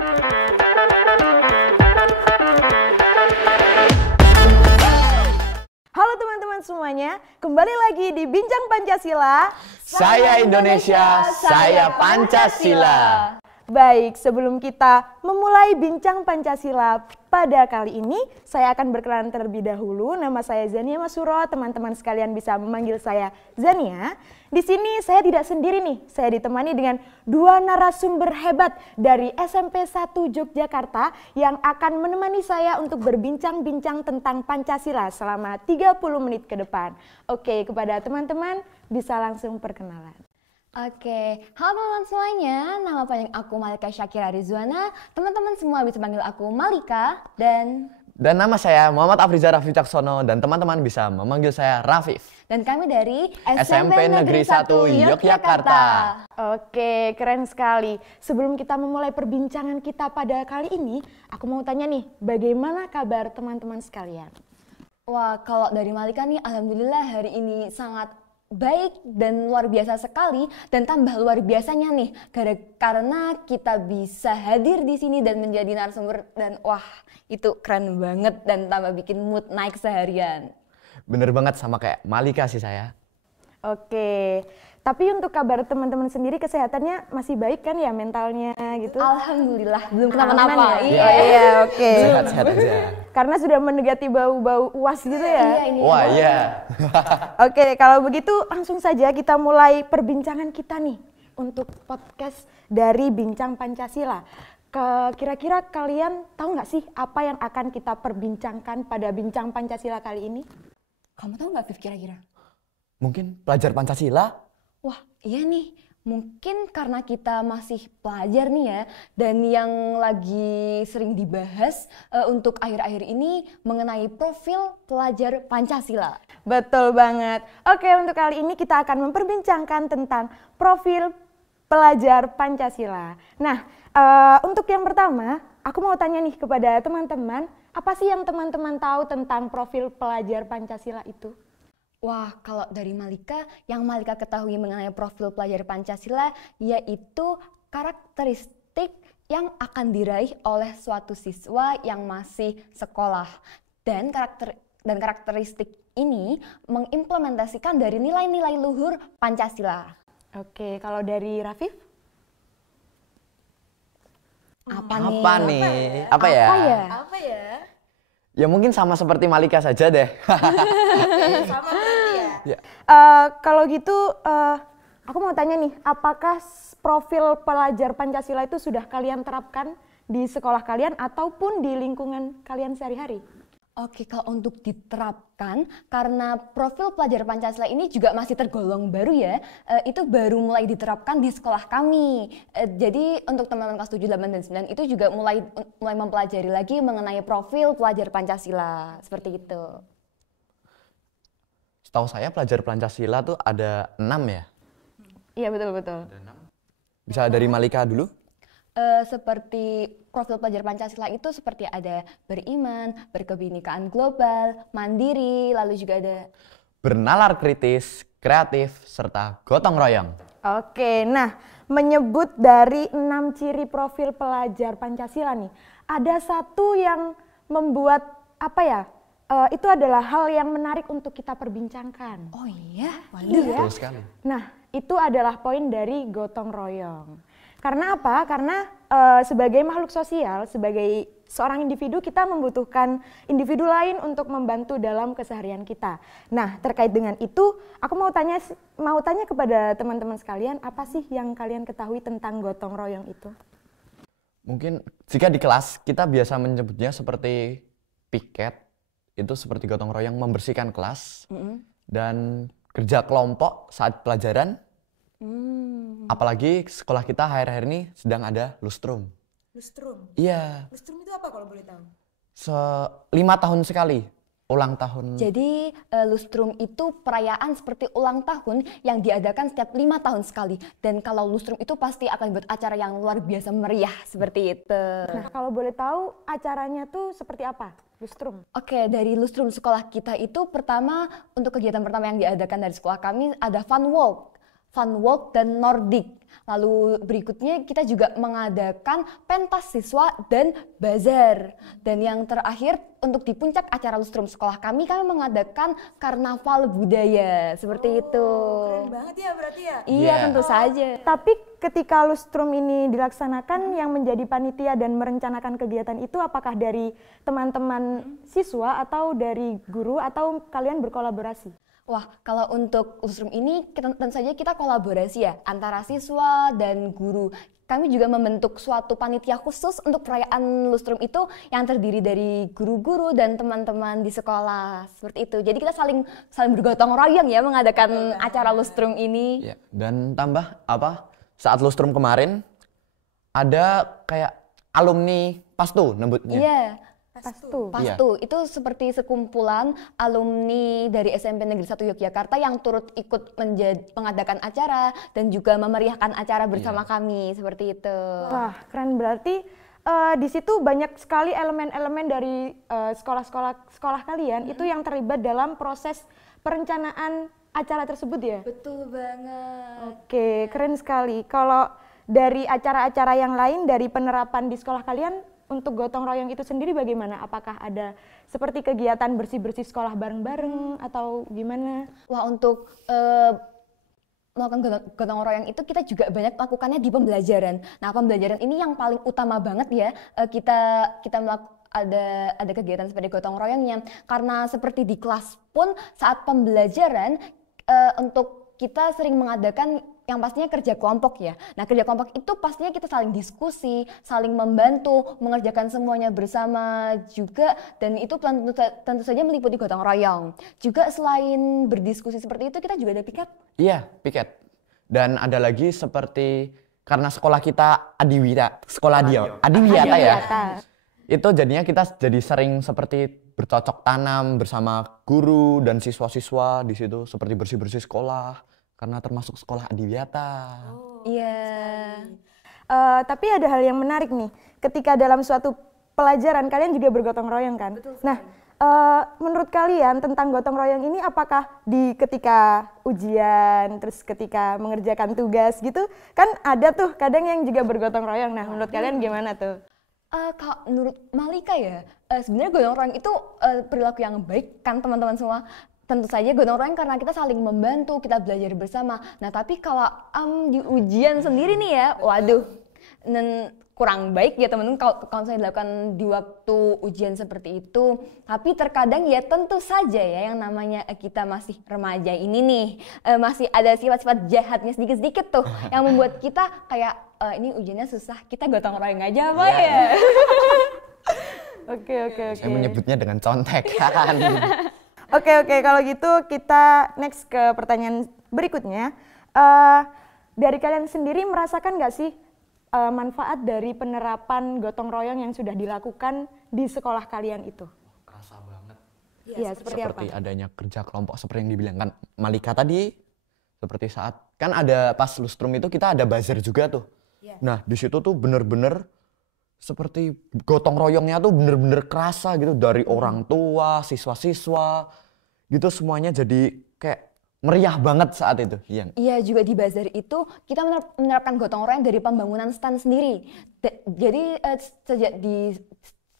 Halo teman-teman semuanya, kembali lagi di Bincang Pancasila. Saya Indonesia, saya Pancasila. Baik, sebelum kita memulai Bincang Pancasila pada kali ini, saya akan berkenalan terlebih dahulu. Nama saya Zania Masuro, teman-teman sekalian bisa memanggil saya Zania. Di sini saya tidak sendiri nih, saya ditemani dengan dua narasumber hebat dari SMP 1 Yogyakarta yang akan menemani saya untuk berbincang-bincang tentang Pancasila selama 30 menit ke depan. Oke, kepada teman-teman bisa langsung perkenalan. Oke, halo teman-teman semuanya, nama panjang aku Malika Syakira Rizwana, teman-teman semua bisa panggil aku Malika, dan nama saya Muhammad Afriza Rafif Caksono dan teman-teman bisa memanggil saya Rafif. Dan kami dari SMP Negeri 1 Yogyakarta. Oke, keren sekali. Sebelum kita memulai perbincangan kita pada kali ini, aku mau tanya nih, bagaimana kabar teman-teman sekalian? Wah, kalau dari Malika nih, alhamdulillah hari ini sangat baik dan luar biasa sekali, dan tambah luar biasanya nih karena kita bisa hadir di sini dan menjadi narasumber, dan wah itu keren banget dan tambah bikin mood naik seharian. Bener banget, sama kayak Malika sih saya. Oke, tapi untuk kabar teman-teman sendiri kesehatannya masih baik kan ya, mentalnya gitu? Alhamdulillah, belum kenapa-napa. Iya, oke. Sehat-sehat aja. Karena sudah mendekati bau-bau UAS gitu ya? Iya, ini. Wah iya. Oke, kalau begitu langsung saja kita mulai perbincangan kita nih untuk podcast dari Bincang Pancasila. Kira-kira kalian tahu nggak sih apa yang akan kita perbincangkan pada Bincang Pancasila kali ini? Kamu tahu nggak, Viv, kira-kira? Mungkin pelajar Pancasila? Wah, iya nih. Mungkin karena kita masih pelajar nih ya, dan yang lagi sering dibahas untuk akhir-akhir ini mengenai profil pelajar Pancasila. Betul banget. Oke, untuk kali ini kita akan memperbincangkan tentang profil pelajar Pancasila. Nah, untuk yang pertama, aku mau tanya nih kepada teman-teman, apa sih yang teman-teman tahu tentang profil pelajar Pancasila itu? Wah, kalau dari Malika, yang Malika ketahui mengenai profil pelajar Pancasila yaitu karakteristik yang akan diraih oleh suatu siswa yang masih sekolah. Dan karakteristik ini mengimplementasikan dari nilai-nilai luhur Pancasila. Oke, kalau dari Rafif? Apa nih? Apa ya? Ya mungkin sama seperti Malika saja deh. Sama berarti ya? Kalau gitu, aku mau tanya nih, apakah profil pelajar Pancasila itu sudah kalian terapkan di sekolah kalian ataupun di lingkungan kalian sehari-hari? Oke, kalau untuk diterapkan, karena profil pelajar Pancasila ini juga masih tergolong baru ya, itu baru mulai diterapkan di sekolah kami. Jadi untuk teman-teman kelas 7, 8, dan 9 itu juga mulai mempelajari lagi mengenai profil pelajar Pancasila, seperti itu. Setahu saya pelajar Pancasila tuh ada 6 ya? Iya, betul-betul. Bisa dari Malika dulu? Seperti profil pelajar Pancasila itu seperti ada beriman, berkebinekaan global, mandiri, lalu juga ada bernalar kritis, kreatif, serta gotong royong. Oke, nah menyebut dari 6 ciri profil pelajar Pancasila nih, ada satu yang membuat itu adalah hal yang menarik untuk kita perbincangkan. Oh iya? Iya. Betul sekali. Nah, itu adalah poin dari gotong royong. Karena apa? Karena sebagai makhluk sosial, sebagai seorang individu, kita membutuhkan individu lain untuk membantu dalam keseharian kita. Nah, terkait dengan itu, aku mau tanya kepada teman-teman sekalian, apa sih yang kalian ketahui tentang gotong royong itu? Mungkin jika di kelas kita biasa menyebutnya seperti piket, itu seperti gotong royong membersihkan kelas, dan kerja kelompok saat pelajaran. Apalagi sekolah kita akhir-akhir ini sedang ada lustrum. Lustrum? Iya. Lustrum itu apa kalau boleh tahu? 5 tahun sekali. ulang tahun. Jadi lustrum itu perayaan seperti ulang tahun yang diadakan setiap 5 tahun sekali. Dan kalau lustrum itu pasti akan buat acara yang luar biasa meriah seperti itu. Nah, kalau boleh tahu acaranya tuh seperti apa? Lustrum. Oke, dari lustrum sekolah kita itu pertama, untuk kegiatan pertama yang diadakan dari sekolah kami ada fun walk. fun walk, dan Nordic. Lalu berikutnya kita juga mengadakan pentas siswa dan bazar. Dan yang terakhir untuk di puncak acara lustrum sekolah kami mengadakan karnaval budaya seperti itu. Keren banget ya berarti ya. Iya, Yeah. tentu saja. Tapi ketika lustrum ini dilaksanakan, yang menjadi panitia dan merencanakan kegiatan itu apakah dari teman-teman siswa atau dari guru atau kalian berkolaborasi? Wah, kalau untuk lustrum ini tentu saja kita kolaborasi ya antara siswa dan guru. Kami juga membentuk suatu panitia khusus untuk perayaan lustrum itu yang terdiri dari guru-guru dan teman-teman di sekolah. Seperti itu. Jadi kita saling bergotong royong ya mengadakan acara lustrum ini. Ya, dan tambah saat lustrum kemarin ada kayak alumni Pastu nyebutnya. Iya. Pastu. Pastu, itu seperti sekumpulan alumni dari SMP Negeri 1 Yogyakarta yang turut ikut mengadakan acara dan juga memeriahkan acara bersama kami, seperti itu. Wah, keren, berarti di situ banyak sekali elemen-elemen dari sekolah kalian itu yang terlibat dalam proses perencanaan acara tersebut ya? Betul banget. Oke, keren sekali. Kalau dari acara-acara yang lain, dari penerapan di sekolah kalian, untuk gotong royong itu sendiri bagaimana? Apakah ada seperti kegiatan bersih-bersih sekolah bareng-bareng atau gimana? Wah, untuk melakukan gotong royong itu kita juga banyak lakukannya di pembelajaran. Nah, pembelajaran ini yang paling utama banget ya, kita ada kegiatan seperti gotong royongnya, karena seperti di kelas pun saat pembelajaran untuk kita sering mengadakan yang pastinya kerja kelompok ya. Nah, kerja kelompok itu pastinya kita saling diskusi, saling membantu, mengerjakan semuanya bersama juga, dan itu tentu saja meliputi gotong royong. Juga selain berdiskusi seperti itu, kita juga ada piket. Iya, piket. Dan ada lagi seperti karena sekolah kita Adiwiyata ya. Itu jadinya kita jadi sering seperti bercocok tanam bersama guru dan siswa-siswa di situ, seperti bersih-bersih sekolah. Karena termasuk sekolah Adiwiyata. Iya. Tapi ada hal yang menarik nih, ketika dalam suatu pelajaran kalian juga bergotong royong kan? Betul. Nah, menurut kalian tentang gotong royong ini apakah di ketika ujian, terus ketika mengerjakan tugas gitu, kan ada tuh kadang yang juga bergotong royong. Nah, menurut kalian gimana tuh? Kalau menurut Malika ya, sebenarnya gotong royong itu perilaku yang baik kan teman-teman semua. Tentu saja gotong royong karena kita saling membantu, kita belajar bersama. Nah, tapi kalau di ujian sendiri nih ya, waduh, kurang baik ya teman-teman kalau saya dilakukan di waktu ujian seperti itu. Tapi terkadang ya tentu saja ya yang namanya kita masih remaja ini nih, masih ada sifat-sifat jahatnya sedikit-sedikit tuh yang membuat kita kayak ini ujiannya susah, kita gotong royong aja apa ya? Oke. Saya menyebutnya dengan contekan. Oke, kalau gitu kita next ke pertanyaan berikutnya. Dari kalian sendiri merasakan nggak sih manfaat dari penerapan gotong royong yang sudah dilakukan di sekolah kalian itu? Kerasa banget. Iya, seperti apa? Seperti adanya kerja kelompok seperti yang dibilangkan Malika tadi. Seperti saat, kan ada pas lustrum itu kita ada bazar juga tuh. Nah, di situ tuh bener-bener seperti gotong royongnya tuh bener-bener kerasa gitu dari orang tua, siswa-siswa gitu, semuanya jadi kayak meriah banget saat itu. Iya, juga di bazar itu kita menerapkan gotong royong dari pembangunan stand sendiri. Jadi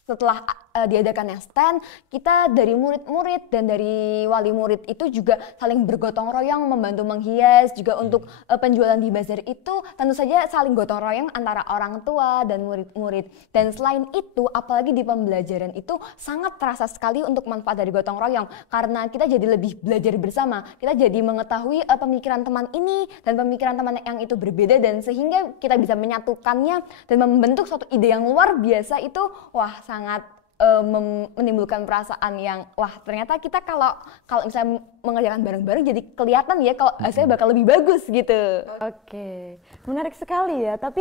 setelah diadakannya stand, kita dari murid-murid dan dari wali murid itu juga saling bergotong royong membantu menghias. Juga untuk penjualan di bazar itu tentu saja saling gotong royong antara orang tua dan murid-murid. Dan selain itu, apalagi di pembelajaran itu sangat terasa sekali untuk manfaat dari gotong royong, karena kita jadi lebih belajar bersama. Kita jadi mengetahui pemikiran teman ini dan pemikiran teman yang itu berbeda, dan sehingga kita bisa menyatukannya dan membentuk suatu ide yang luar biasa. Itu wah, sangat menimbulkan perasaan yang wah, ternyata kita kalau misalnya mengerjakan bareng-bareng jadi kelihatan ya kalau hasilnya bakal lebih bagus gitu. Oke, menarik sekali ya. Tapi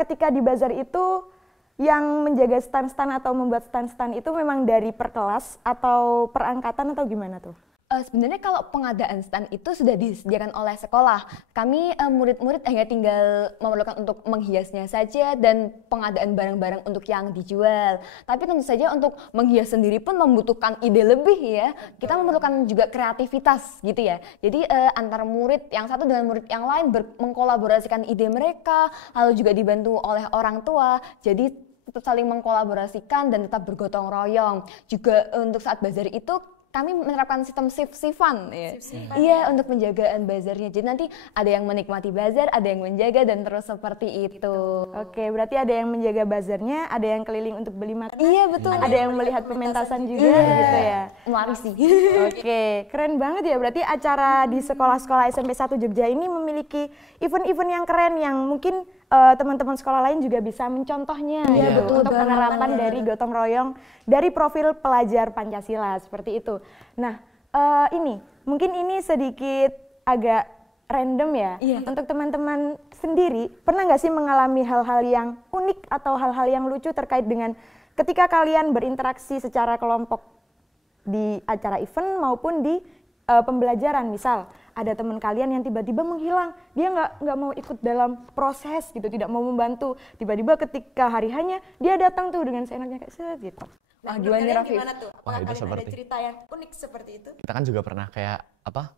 ketika di bazar itu yang menjaga stand-stand atau membuat stand-stand itu memang dari per kelas atau per angkatan atau gimana tuh? Sebenarnya kalau pengadaan stand itu sudah disediakan oleh sekolah. Kami murid-murid hanya tinggal memerlukan untuk menghiasnya saja dan pengadaan barang-barang untuk yang dijual. Tapi tentu saja untuk menghias sendiri pun membutuhkan ide lebih ya. Kita memerlukan juga kreativitas gitu ya. Jadi antara murid yang satu dengan murid yang lain mengkolaborasikan ide mereka, lalu juga dibantu oleh orang tua. Jadi tetap saling mengkolaborasikan dan tetap bergotong royong. Juga untuk saat bazar itu kami menerapkan sistem shift-shiftan ya. Iya, untuk penjagaan bazarnya. Jadi nanti ada yang menikmati bazar, ada yang menjaga dan terus seperti itu. Oke, berarti ada yang menjaga bazarnya, ada yang keliling untuk beli makanan. Iya, betul. Ada yang melihat pementasan juga gitu ya. Mewarisi. Oke, keren banget ya. Berarti acara di sekolah-sekolah SMP 1 Jogja ini memiliki event-event yang keren yang mungkin teman-teman sekolah lain juga bisa mencontohnya gitu betul untuk banget. penerapan dari gotong royong dari profil pelajar Pancasila seperti itu. Nah, ini mungkin ini sedikit agak random ya. Untuk teman-teman sendiri, pernah nggak sih mengalami hal-hal yang unik atau hal-hal yang lucu terkait dengan ketika kalian berinteraksi secara kelompok di acara event maupun di pembelajaran? Misal ada teman kalian yang tiba-tiba menghilang, dia nggak mau ikut dalam proses gitu, tidak mau membantu. Tiba-tiba ketika hari hanya dia datang tuh dengan seenaknya kayak set gitu. Nah, gimana tuh? Wah, Apakah itu kalian seperti ada cerita yang unik seperti itu? Kita kan juga pernah kayak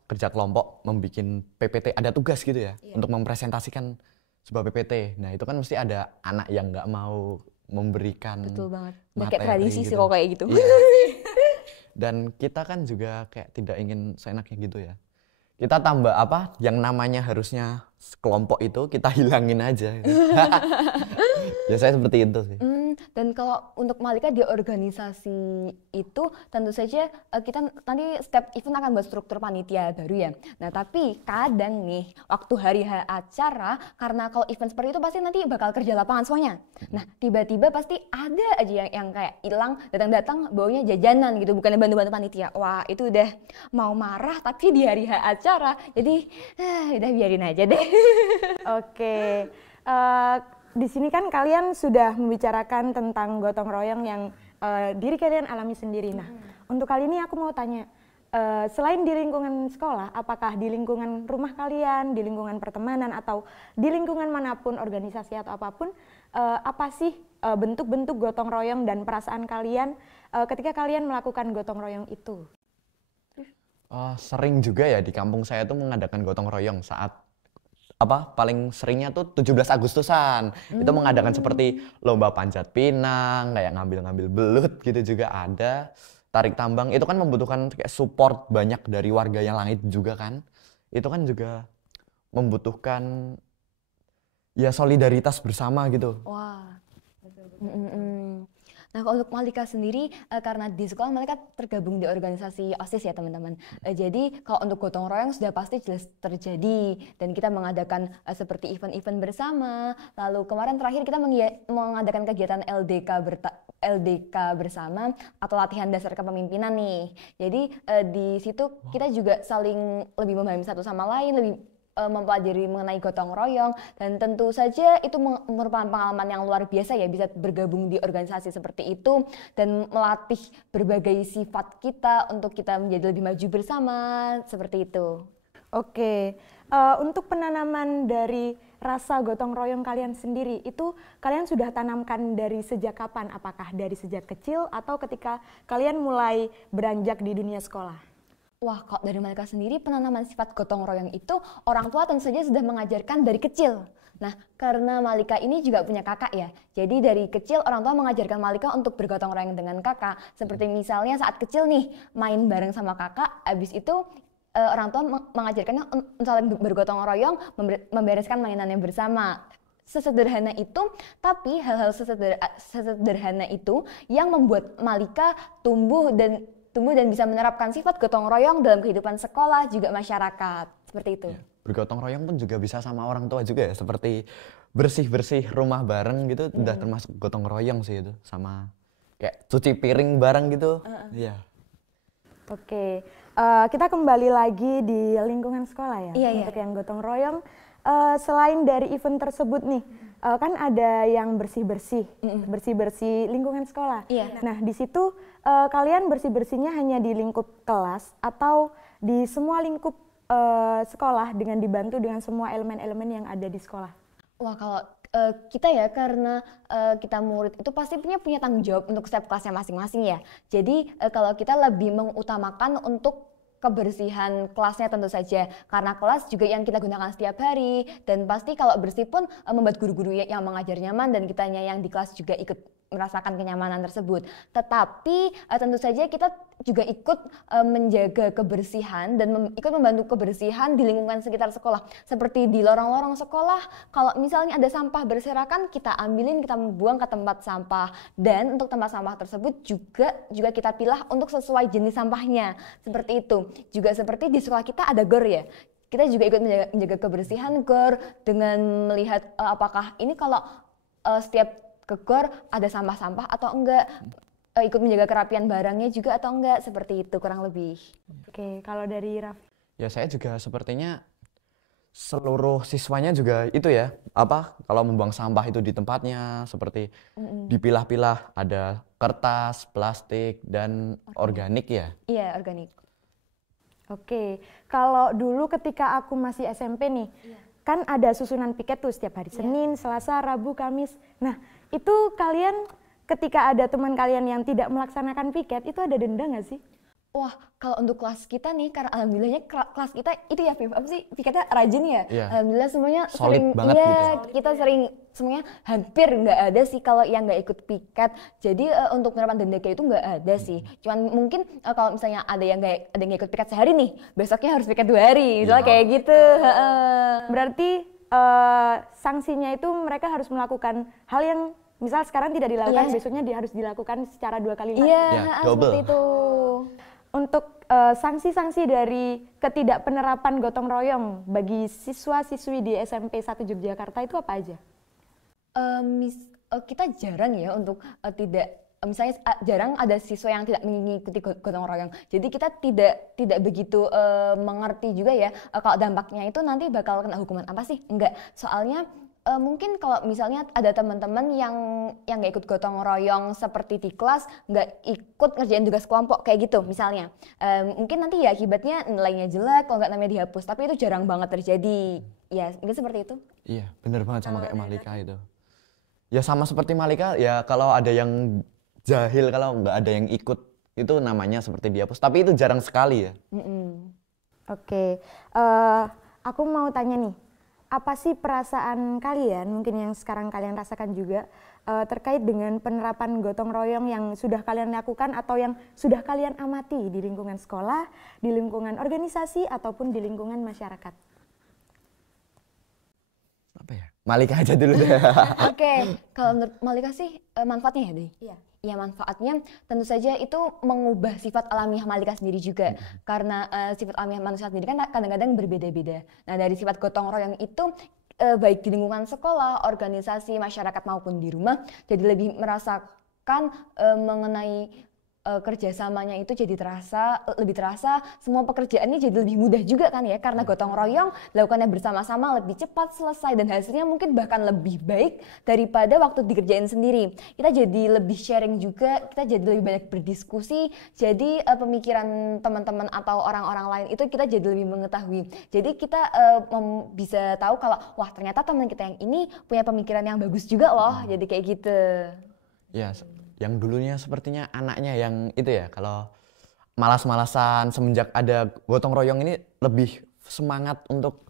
kerja kelompok membuat PPT, ada tugas gitu ya untuk mempresentasikan sebuah PPT. Nah itu kan mesti ada anak yang nggak mau memberikan Betul banget. materi Kayak tradisi sih gitu. kok kayak gitu. Iya. Dan kita kan juga kayak tidak ingin seenaknya gitu ya. Kita tambah yang namanya harusnya kelompok itu kita hilangin aja. Gitu. Biasanya seperti itu sih. Dan kalau untuk Malika di organisasi itu tentu saja kita nanti setiap event akan buat struktur panitia baru ya. Nah tapi kadang nih waktu hari H acara, karena kalau event seperti itu pasti nanti bakal kerja lapangan semuanya. Nah tiba-tiba pasti ada aja yang kayak hilang, datang-datang baunya jajanan gitu, bukannya bantu-bantu panitia. Wah itu udah mau marah tapi di hari H acara, jadi udah biarin aja deh. Oke, di sini kan kalian sudah membicarakan tentang gotong royong yang diri kalian alami sendiri. Nah, untuk kali ini aku mau tanya, selain di lingkungan sekolah, apakah di lingkungan rumah kalian, di lingkungan pertemanan, atau di lingkungan manapun, organisasi atau apapun, apa sih bentuk-bentuk gotong royong dan perasaan kalian ketika kalian melakukan gotong royong itu? Sering juga ya di kampung saya tuh mengadakan gotong royong saat paling seringnya tuh 17 Agustusan. Itu mengadakan seperti lomba panjat pinang, kayak ngambil-ngambil belut gitu juga ada. Tarik tambang itu kan membutuhkan kayak support banyak dari warga yang lain juga kan. Itu kan juga membutuhkan ya solidaritas bersama gitu. Wah, betul. Nah kalau untuk Malika sendiri, karena di sekolah Malika tergabung di organisasi OSIS ya teman-teman. Jadi kalau untuk gotong royong sudah pasti jelas terjadi. Dan kita mengadakan seperti event-event bersama. Lalu kemarin terakhir kita mengadakan kegiatan LDK bersama atau latihan dasar kepemimpinan nih. Jadi di situ kita juga saling lebih memahami satu sama lain, lebih mempelajari mengenai gotong royong, dan tentu saja itu merupakan pengalaman yang luar biasa ya, bisa bergabung di organisasi seperti itu dan melatih berbagai sifat kita untuk kita menjadi lebih maju bersama seperti itu. Oke, untuk penanaman dari rasa gotong royong kalian sendiri itu kalian sudah tanamkan dari sejak kapan? Apakah dari sejak kecil atau ketika kalian mulai beranjak di dunia sekolah? Wah, kalau dari Malika sendiri penanaman sifat gotong royong itu orang tua tentu saja sudah mengajarkan dari kecil. Nah, karena Malika ini juga punya kakak ya, jadi dari kecil orang tua mengajarkan Malika untuk bergotong royong dengan kakak. Seperti misalnya saat kecil nih, main bareng sama kakak, habis itu orang tua mengajarkannya saling bergotong royong, membereskan mainannya bersama. Sesederhana itu, tapi hal-hal sesederhana itu yang membuat Malika tumbuh dan bisa menerapkan sifat gotong royong dalam kehidupan sekolah juga masyarakat. Seperti itu. Ya, bergotong royong pun juga bisa sama orang tua juga ya, seperti bersih-bersih rumah bareng gitu, udah termasuk gotong royong sih itu, sama kayak cuci piring bareng gitu. Iya. Oke, kita kembali lagi di lingkungan sekolah ya. Iya. Untuk yang gotong royong, selain dari event tersebut nih, kan ada yang bersih-bersih, bersih-bersih lingkungan sekolah. Iya. Nah, di situ kalian bersih-bersihnya hanya di lingkup kelas atau di semua lingkup sekolah dengan dibantu dengan semua elemen-elemen yang ada di sekolah? Wah, kalau kita ya, karena kita murid itu pasti punya tanggung jawab untuk setiap kelasnya masing-masing ya. Jadi kalau kita lebih mengutamakan untuk kebersihan kelasnya tentu saja, karena kelas juga yang kita gunakan setiap hari, dan pasti kalau bersih pun membuat guru-guru yang mengajar nyaman dan kitanya yang di kelas juga ikut merasakan kenyamanan tersebut. Tetapi tentu saja kita juga ikut menjaga kebersihan dan ikut membantu kebersihan di lingkungan sekitar sekolah. Seperti di lorong-lorong sekolah, kalau misalnya ada sampah berserakan, kita ambilin, kita buang ke tempat sampah. Dan untuk tempat sampah tersebut juga kita pilah untuk sesuai jenis sampahnya. Seperti itu. Juga seperti di sekolah kita ada GOR ya. Kita juga ikut menjaga kebersihan GOR dengan melihat apakah ini kalau setiap ke GOR ada sampah-sampah atau enggak, ikut menjaga kerapian barangnya juga atau enggak, seperti itu kurang lebih. Oke, kalau dari Raffi? Ya saya juga sepertinya seluruh siswanya juga itu ya, kalau membuang sampah itu di tempatnya, seperti dipilah-pilah, ada kertas, plastik, dan organik ya. Iya, organik. Oke, kalau dulu ketika aku masih SMP nih, kan ada susunan piket tuh setiap hari Senin, Selasa, Rabu, Kamis. Nah, itu kalian ketika ada teman kalian yang tidak melaksanakan piket, itu ada denda nggak sih? Wah, kalau untuk kelas kita nih, karena alhamdulillahnya kelas kita itu ya, apa sih, piketnya rajin ya. Iya. Alhamdulillah semuanya Solid sering, banget iya, gitu. kita sering semuanya hampir nggak ada sih kalau yang nggak ikut piket. Jadi untuk penerapan denda kayak itu nggak ada sih. Cuman mungkin kalau misalnya ada yang nggak ikut piket sehari nih, besoknya harus piket 2 hari, misalnya kayak gitu. Berarti sanksinya itu mereka harus melakukan hal yang misal sekarang tidak dilakukan, besoknya harus dilakukan secara 2 kali lipat. Iya, double. seperti itu. Untuk sanksi-sanksi dari ketidakpenerapan gotong royong bagi siswa-siswi di SMP 1 Yogyakarta itu apa aja? Kita jarang ya untuk misalnya jarang ada siswa yang tidak mengikuti gotong royong. Jadi kita tidak begitu mengerti juga ya kalau dampaknya itu nanti bakal kena hukuman apa sih? Enggak. Soalnya mungkin kalau misalnya ada teman-teman yang nggak ikut gotong royong seperti di kelas, nggak ikut ngerjain tugas kelompok kayak gitu misalnya, mungkin nanti ya akibatnya nilainya jelek, kalau nggak namanya dihapus. Tapi itu jarang banget terjadi. Ya mungkin seperti itu. Iya, bener banget sama kayak Malika itu. Ya sama seperti Malika, ya kalau ada yang jahil, kalau nggak ada yang ikut, itu namanya seperti dihapus. Tapi itu jarang sekali ya. Oke, aku mau tanya nih, apa sih perasaan kalian, mungkin yang sekarang kalian rasakan juga, terkait dengan penerapan gotong royong yang sudah kalian lakukan atau yang sudah kalian amati di lingkungan sekolah, di lingkungan organisasi, ataupun di lingkungan masyarakat? Apa ya? Malika aja dulu deh. Oke, kalau menurut Malika sih manfaatnya ya, Deh? Iya. Ya, manfaatnya tentu saja itu mengubah sifat alamiah Malika sendiri juga. Karena sifat alamiah manusia sendiri kan kadang-kadang berbeda-beda. Nah, dari sifat gotong royong itu baik di lingkungan sekolah, organisasi, masyarakat maupun di rumah, jadi lebih merasakan mengenai kerjasamanya itu jadi lebih terasa, semua pekerjaannya jadi lebih mudah juga kan ya, karena gotong royong dilakukannya bersama-sama lebih cepat selesai dan hasilnya mungkin bahkan lebih baik daripada waktu dikerjain sendiri. Kita jadi lebih sharing juga, kita jadi lebih banyak berdiskusi, jadi pemikiran teman-teman atau orang-orang lain itu kita jadi lebih mengetahui. Jadi kita bisa tahu kalau wah ternyata teman kita yang ini punya pemikiran yang bagus juga loh, jadi kayak gitu. Ya, yang dulunya sepertinya anaknya yang itu ya, kalau malas-malasan, semenjak ada gotong royong ini lebih semangat untuk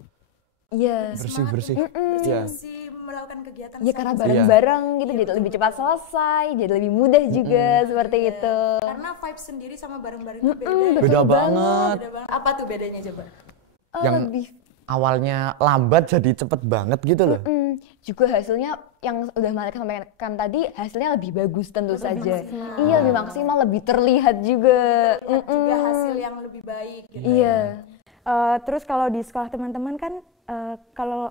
bersih-bersih. Iya. Melakukan kegiatan. Ya karena bareng-bareng gitu, jadi lebih cepat selesai, jadi lebih mudah juga seperti itu. Karena vibe sendiri sama bareng-bareng itu beda. Beda banget. Apa tuh bedanya coba? Yang awalnya lambat jadi cepet banget gitu loh. Juga hasilnya yang udah Malika sampaikan tadi, hasilnya lebih bagus tentu saja. Iya, lebih maksimal, lebih terlihat juga. Juga hasil yang lebih baik gitu. Iya. Terus kalau di sekolah teman-teman kan kalau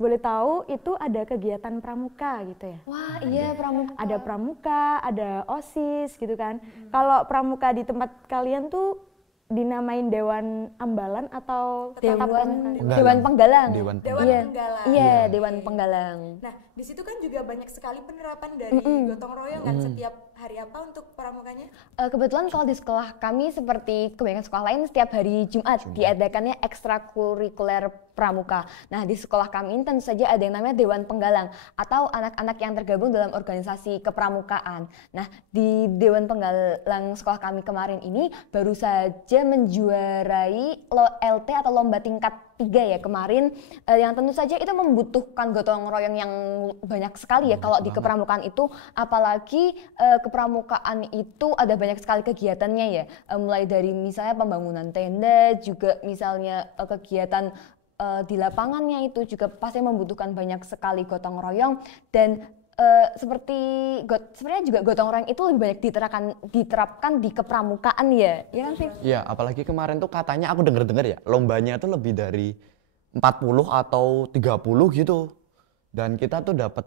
boleh tahu itu ada kegiatan pramuka gitu ya. Wah, iya, pramuka. Ada pramuka, ada OSIS gitu kan. Kalau pramuka di tempat kalian tuh dinamain Dewan Ambalan atau tetap Dewan Penggalang. Dewan Penggalang. Dewan Dewan Iya. Penggalang. Iya, Dewan Penggalang. Nah, di situ kan juga banyak sekali penerapan dari gotong royong kan setiap hari apa untuk pramukanya? Kebetulan kalau di sekolah kami seperti kebanyakan sekolah lain setiap hari Jumat diadakannya ekstrakurikuler pramuka. Nah, di sekolah kami ini tentu saja ada yang namanya Dewan Penggalang atau anak-anak yang tergabung dalam organisasi kepramukaan. Nah, di Dewan Penggalang sekolah kami kemarin ini baru saja menjuarai LT atau lomba tingkat 3 ya kemarin, yang tentu saja itu membutuhkan gotong royong yang banyak sekali ya kalau di kepramukaan itu, apalagi kepramukaan itu ada banyak sekali kegiatannya ya, mulai dari misalnya pembangunan tenda, juga misalnya kegiatan di lapangannya itu juga pasti membutuhkan banyak sekali gotong royong. Dan sebenarnya juga gotong royong itu lebih banyak diterapkan di kepramukaan ya kan Viv? Iya, apalagi kemarin tuh katanya aku denger-dengar ya, lombanya tuh lebih dari 40 atau 30 gitu. Dan kita tuh dapat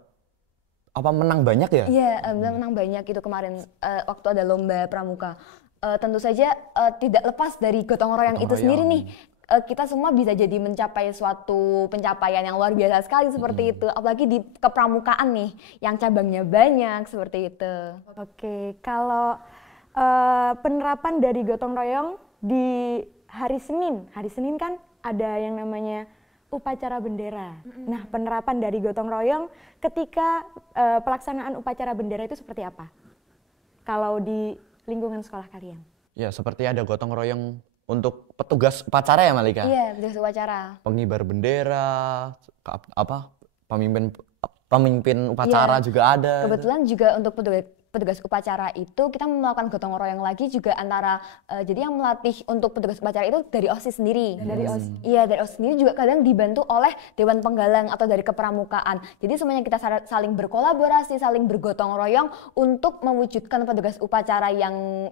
menang banyak ya? Iya, menang banyak itu kemarin waktu ada lomba pramuka. Tentu saja tidak lepas dari gotong royong itu sendiri nih. Kita semua bisa jadi mencapai suatu pencapaian yang luar biasa sekali seperti itu. Apalagi di kepramukaan nih, yang cabangnya banyak seperti itu. Oke, kalau penerapan dari gotong royong di hari Senin kan ada yang namanya upacara bendera. Nah, penerapan dari gotong royong ketika pelaksanaan upacara bendera itu seperti apa? Kalau di lingkungan sekolah kalian? Ya, seperti ada gotong royong untuk petugas upacara ya Malika? Iya, petugas upacara. Pengibar bendera, pemimpin upacara juga ada. Kebetulan juga untuk petugas upacara itu kita melakukan gotong royong lagi juga antara jadi yang melatih untuk petugas upacara itu dari OSIS sendiri. Dari OSIS. Iya, dari OSIS sendiri juga kadang dibantu oleh Dewan Penggalang atau dari kepramukaan. Jadi semuanya kita saling berkolaborasi, saling bergotong royong untuk mewujudkan petugas upacara yang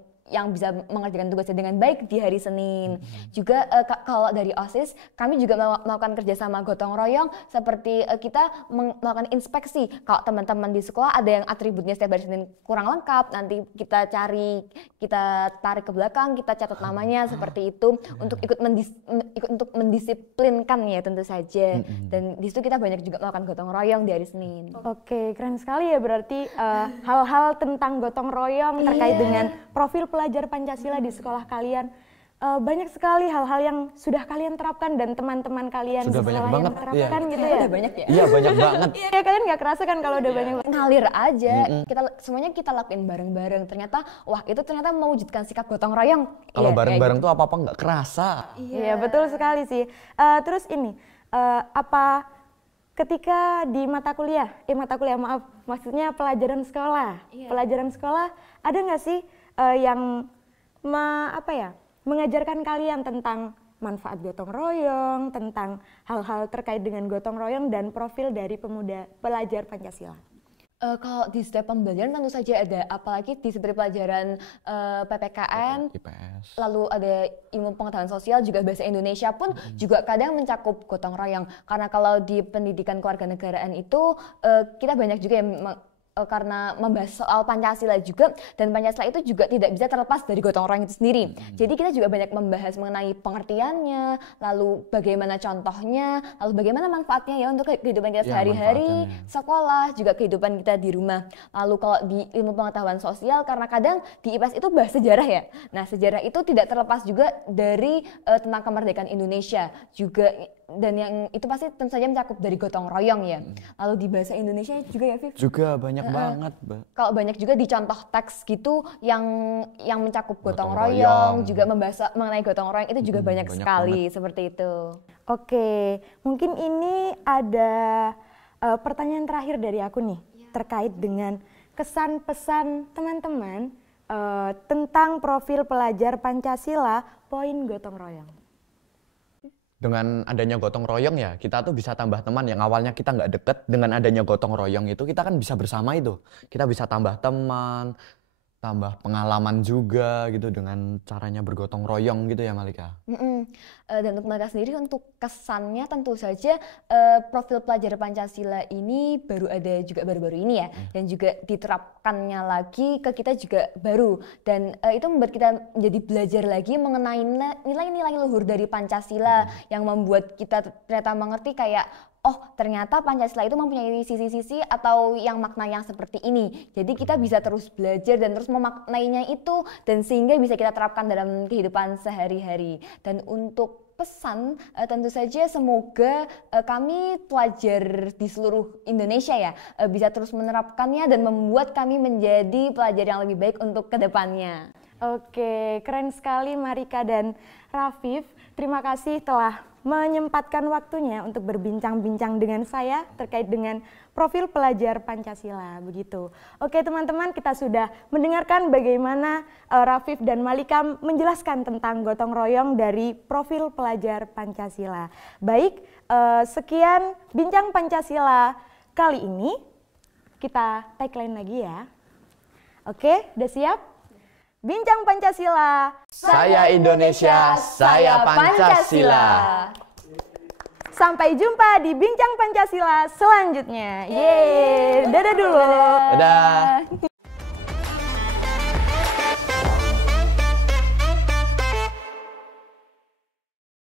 bisa mengerjakan tugasnya dengan baik di hari Senin. Juga kalau dari OSIS, kami juga melakukan kerjasama gotong royong seperti kita melakukan inspeksi. Kalau teman-teman di sekolah ada yang atributnya setiap hari Senin kurang lengkap, nanti kita tarik ke belakang, kita catat namanya seperti itu untuk ikut mendisiplinkan ya tentu saja. Dan di situ kita banyak juga melakukan gotong royong di hari Senin. Oke, keren sekali ya berarti hal-hal tentang gotong royong terkait dengan profil pelajar Pancasila di sekolah kalian. Banyak sekali hal-hal yang sudah kalian terapkan dan teman-teman kalian Sudah di banyak sekolah yang banget, terapkan iya. gitu ya. Udah banyak ya? Iya, banyak banget. Iya, kalian nggak kerasa kan kalau udah banyak. Ngalir aja, semuanya kita lakuin bareng-bareng. Ternyata, wah itu ternyata mewujudkan sikap gotong royong. Kalau Iya, bareng-bareng kayak tuh apa-apa nggak kerasa. Iya, betul sekali sih. Terus ini, ketika di mata kuliah, maksudnya pelajaran sekolah. Pelajaran sekolah, ada nggak sih yang mengajarkan kalian tentang manfaat gotong royong, tentang hal-hal terkait dengan gotong royong dan profil dari pelajar Pancasila? Kalau di setiap pembelajaran tentu saja ada, apalagi di seperti pelajaran PPKN, IPS. lalu ada ilmu pengetahuan sosial, juga bahasa Indonesia pun juga kadang mencakup gotong royong. Karena kalau di pendidikan kewarganegaraan itu kita banyak juga yang karena membahas soal Pancasila juga, dan Pancasila itu juga tidak bisa terlepas dari gotong royong itu sendiri. Jadi kita juga banyak membahas mengenai pengertiannya, lalu bagaimana contohnya, lalu bagaimana manfaatnya ya untuk kehidupan kita sehari-hari, sekolah, juga kehidupan kita di rumah. Lalu kalau di ilmu pengetahuan sosial, karena kadang di IPS itu bahas sejarah ya. Nah, sejarah itu tidak terlepas juga dari tentang kemerdekaan Indonesia juga, dan yang itu pasti tentu saja mencakup dari gotong royong ya. Lalu di bahasa Indonesia juga ya, Viv? Juga banyak banget, Mbak. Kalau banyak juga di contoh teks gitu yang mencakup gotong royong, juga membahas mengenai gotong royong itu juga banyak sekali seperti itu. Oke, mungkin ini ada pertanyaan terakhir dari aku nih, terkait dengan kesan pesan teman-teman tentang profil pelajar Pancasila poin gotong royong. Dengan adanya gotong royong ya, kita tuh bisa tambah teman yang awalnya kita nggak deket. Dengan adanya gotong royong itu kita kan bisa bersama itu. Kita bisa tambah teman, tambah pengalaman juga gitu dengan caranya bergotong royong gitu ya Malika. Dan untuk Malika sendiri, untuk kesannya tentu saja profil pelajar Pancasila ini baru ada juga baru-baru ini ya, dan juga diterapkannya lagi ke kita juga baru, dan itu membuat kita menjadi belajar lagi mengenai nilai-nilai luhur dari Pancasila yang membuat kita ternyata mengerti kayak oh ternyata Pancasila itu mempunyai sisi-sisi atau yang makna yang seperti ini. Jadi kita bisa terus belajar dan terus memaknainya itu, dan sehingga bisa kita terapkan dalam kehidupan sehari-hari. Dan untuk pesan tentu saja semoga kami pelajar di seluruh Indonesia ya bisa terus menerapkannya dan membuat kami menjadi pelajar yang lebih baik untuk kedepannya. Oke, keren sekali Marika dan Rafif. Terima kasih telah menyempatkan waktunya untuk berbincang-bincang dengan saya terkait dengan profil pelajar Pancasila begitu. Oke teman-teman, kita sudah mendengarkan bagaimana Rafif dan Malika menjelaskan tentang gotong royong dari profil pelajar Pancasila. Baik, sekian Bincang Pancasila kali ini. Kita tagline lagi ya. Oke, udah siap? Bincang Pancasila. Saya Indonesia, saya Pancasila. Sampai jumpa di Bincang Pancasila selanjutnya. Yeay, dadah dulu. Dadah.